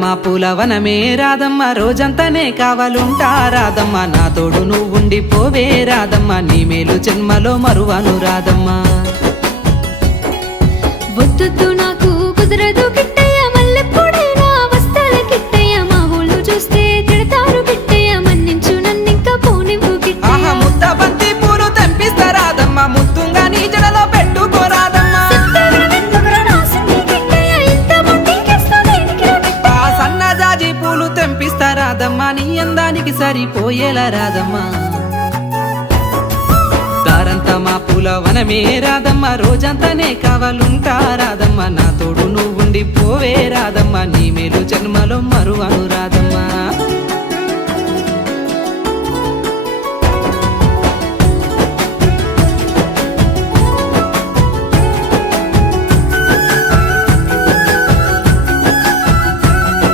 మా పూలవనమే రాదమ్మ రోజంతానే కావాలుంటా రాదమ్మ నా తోడు నువ్వుండిపోవే రాదమ్మ నీ మేలు జన్మలో మరువను రాదమ్మ వద్దు నాకు కుదరదు కిట్టయ్య మల్లెప్పుడైనా వస్తాల కిట్టయ్య మా ఊళ్ళు చూస్తే తిడతారు కిట్టయ్య మన్నించు నన్నింకా పోనివ్వు కిట్టయ్య ఆహా ముద్ద బంతి పూలు తెంపిస్తా రాదమ్మ ముత్తుంగా నీ జడలో పెట్టుకోరాదమ్మ సన్నజాజి పూలు తెంపిస్తా రాదమ్మ నీ అందానికి సరిపోయేలా రాదమ్మ దారంతా మా పూలవనమే రాదమ్మ రోజంతానే కావాలుంటా రాదమ్మ నా తోడు నువ్వుండిపోవే రాదమ్మ నీ మేలు జన్మలో మరువను రాదమ్మ